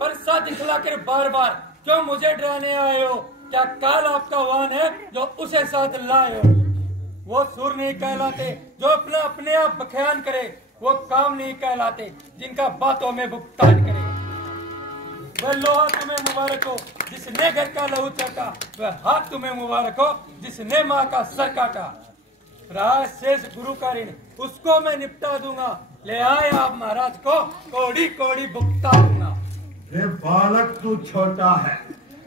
पर साथ दिखलाकर बार बार क्यों मुझे डराने आए हो? क्या काल आपका वाहन है जो उसे साथ लाए हो? वो सुर नहीं कहलाते जो अपना अपने आप बख्यान करे, वो काम नहीं कहलाते जिनका बातों में भुगतान करे। वह लोहा तुम्हें मुबारक हो जिसने घर का लहू चाटा, वह हाथ तुम्हें मुबारक हो जिसने माँ का सर काटा। रहा शेष गुरु का ऋण उसको मैं निपटा दूंगा, ले आए आप महाराज को कोड़ी कोड़ी भुगता दूंगा। रे बालक तू छोटा है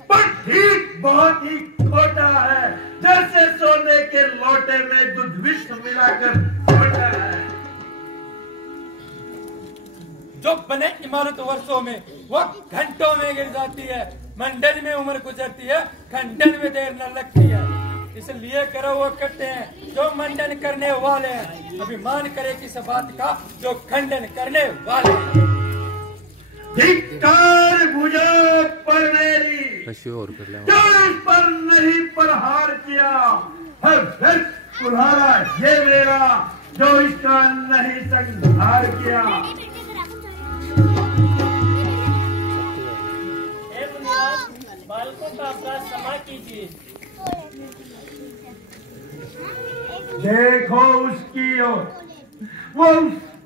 पर ठीक बहुत ही खोटा है, जैसे सोने के लोटे में दूध विष मिलाकर छोटा है। जो बने इमारत वर्षों में वो घंटों में गिर जाती है, मंडल में उम्र गुजरती है, खंडन में देर न लगती है। इसलिए करो वो करते हैं जो मंडन करने वाले हैं, अभिमान करे किस बात का जो खंडन करने वाले हैं। धिक्कार भुजा पर मेरी और कर ले जो इस पर नहीं प्रहार किया, हर वृक्ष कुल्हाड़ा ये मेरा जो इसका नहीं संहार किया। बालकों का अपराध क्षमा कीजिए। देखो उसकी ओर, वो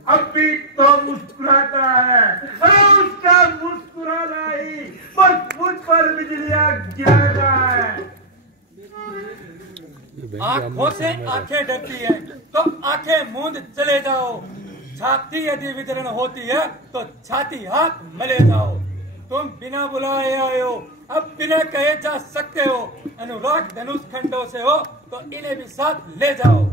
अभी तो मुस्कुराता है, अरे उसका मुस्कुराना ही बस मुझ पर बिजलियां गिराता है। आंखों से आंखें डरती है तो आंखें मूंद चले जाओ, छाती यदि विदरण होती है तो छाती हाथ मले जाओ। तुम बिना बुलाए आए हो, अब बिना कहे जा सकते हो, अनुराग धनुष खंडों से हो तो इन्हें भी साथ ले जाओ।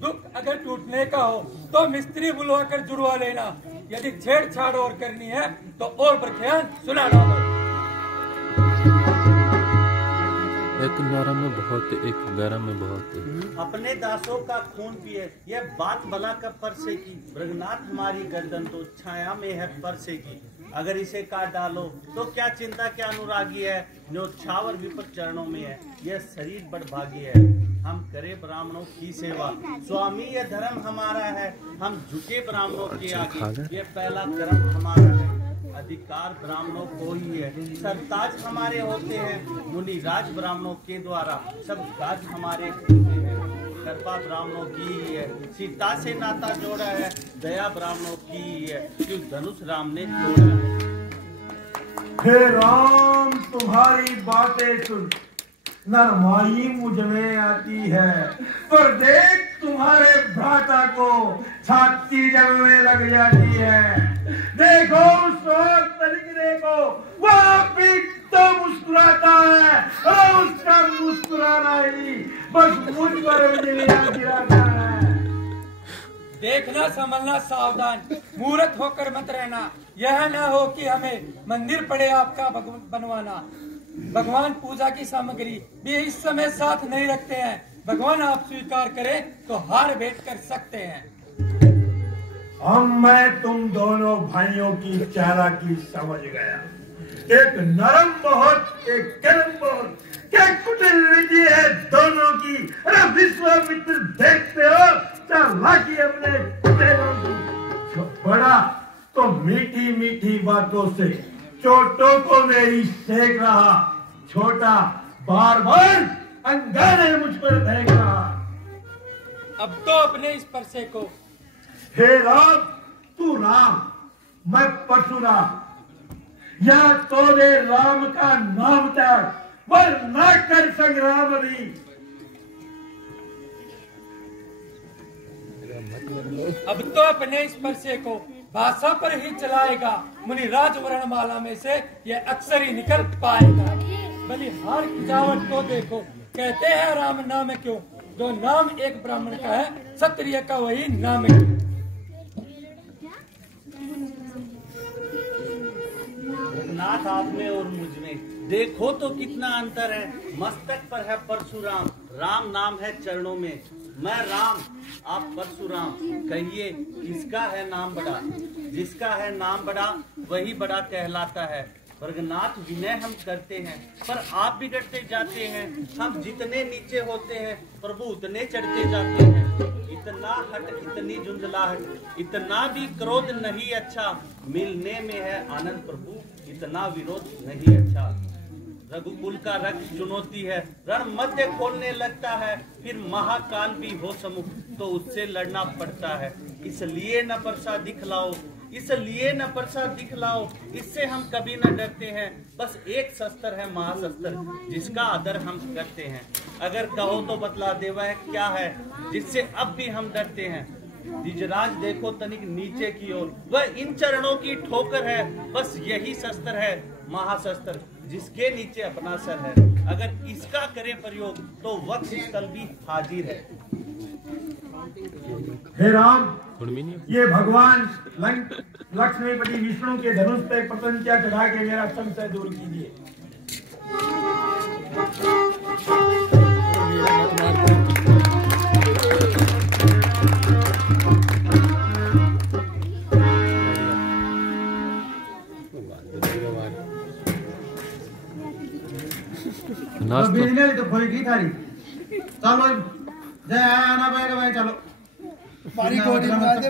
दुख अगर टूटने का हो तो मिस्त्री बुलवाकर जुड़वा लेना, यदि छेड़छाड़ और करनी है तो और बख्यान सुना डालो। एक नरम में बहुत, एक गरम में बहुत। अपने दासों का खून पिए, यह बात भला कब परसे की। मृगनाथ हमारी गर्दन तो छाया में है परसे की। अगर इसे काट डालो तो क्या चिंता क्या अनुरागी है, जो छावर विपद चरणों में है, यह शरीर बड़भागी है। हम करे ब्राह्मणों की सेवा, स्वामी यह धर्म हमारा है। हम झुके ब्राह्मणों के आगे, यह पहला कर्म हमारा है। अधिकार ब्राह्मणों को ही है, सरताज हमारे होते हैं। मुनि राज ब्राह्मणों के द्वारा सब काज हमारे होते हैं। कृपा ब्राह्मणों की ही है, सीता से नाता जोड़ा है। दया ब्राह्मणों की ही है, क्यों धनुष राम ने जोड़ा है। हे राम तुम्हारी बातें सुन नरमाई मुझ में आती है, पर देख तुम्हारे भ्राता को छाती जलने लग जाती है। देखो उस तरीके को, वह भी तो मुस्कुराता है और उसका मुस्कुराना ही बस मुझ पर बिजलियां गिराता है। देखना समझना सावधान, मूर्ख होकर मत रहना। यह न हो कि हमें मंदिर पड़े आपका बनवाना। भगवान पूजा की सामग्री भी इस समय साथ नहीं रखते हैं। भगवान आप स्वीकार करें तो हार भेंट कर सकते हैं। अब मैं तुम दोनों भाइयों की चालाकी समझ गया। एक नरम बहुत, एक गर्म बहुत, क्या कुटिल विधि है दोनों की। अरे विश्वामित्र देखते हो चालाकी अपने पुत्रों की। बड़ा तो मीठी मीठी बातों से चोटों को मेरी सेक रहा, छोटा बार बार अंगारे मुझ पर फेंक रहा। अब तो अपने इस परसे को। हे राम तू राम, मैं परशुराम, या तोरे राम का नाम त्याग, वह न कर संग्राम अभी। अब तो अपने इस परसे को भाषा पर ही चलाएगा। मुनि राज वर्णमाला में से ये अक्षर ही निकल पाएगा। बलिहार की जावट तो देखो, कहते हैं राम नाम क्यों, जो नाम एक ब्राह्मण का है क्षत्रिय का वही नाम है। नाथ आप में और मुझ में देखो तो कितना अंतर है। मस्तक पर है परशुराम, राम नाम है चरणों में। मैं राम आप परशुराम, कहिए किसका है नाम बड़ा। जिसका है नाम बड़ा वही बड़ा कहलाता है। वर्गनाथ विनय हम करते हैं पर आप बिगड़ते जाते हैं। हम जितने नीचे होते हैं प्रभु उतने चढ़ते जाते हैं। इतना हट इतनी झुंझलाहट, इतना भी क्रोध नहीं अच्छा, मिलने में है आनंद प्रभु, इतना विरोध नहीं अच्छा। रघुकुल का रक्त चुनौती है, रण मध्य खोलने लगता है, फिर महाकाल भी हो सम्मुख तो उससे लड़ना पड़ता है। इसलिए न परसा दिखलाओ, इसलिए न परसा दिखलाओ, इससे हम कभी न डरते हैं। बस एक शस्त्र है महाशस्त्र, जिसका आदर हम करते हैं। अगर कहो तो बतला दे वह क्या है, जिससे अब भी हम डरते हैं। द्विजराज देखो तनिक नीचे की ओर, वह इन चरणों की ठोकर है। बस यही शस्त्र है महाशस्त्र, जिसके नीचे अपना सर है। अगर इसका करें प्रयोग तो वक्ष स्थल भी हाजिर है। हे राम, ये भगवान लक्ष्मीपति विष्णु के धनुष पे पतंगिया चढ़ा के मेरा संशय दूर कीजिए। बिजनेस तो खोई की थारी, चलो जय आना भाई भाई, चलो हमारी गोली मंगा दे,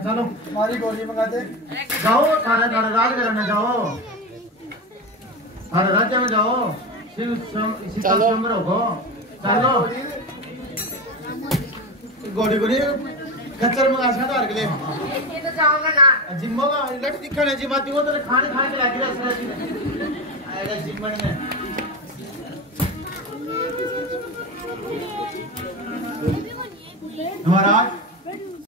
चलो हमारी गोली मंगा दे। जाओ थारे थारे राज करने जाओ, थारे राज्य में जाओ, चलो चलो गोली गोली खच्चर मंगा सकता है अगले ये तो जाऊंगा ना जिम्मो का लट दिखाने जी बात वो तो खाने खाने के लायक है अरे जिम्मन में महाराज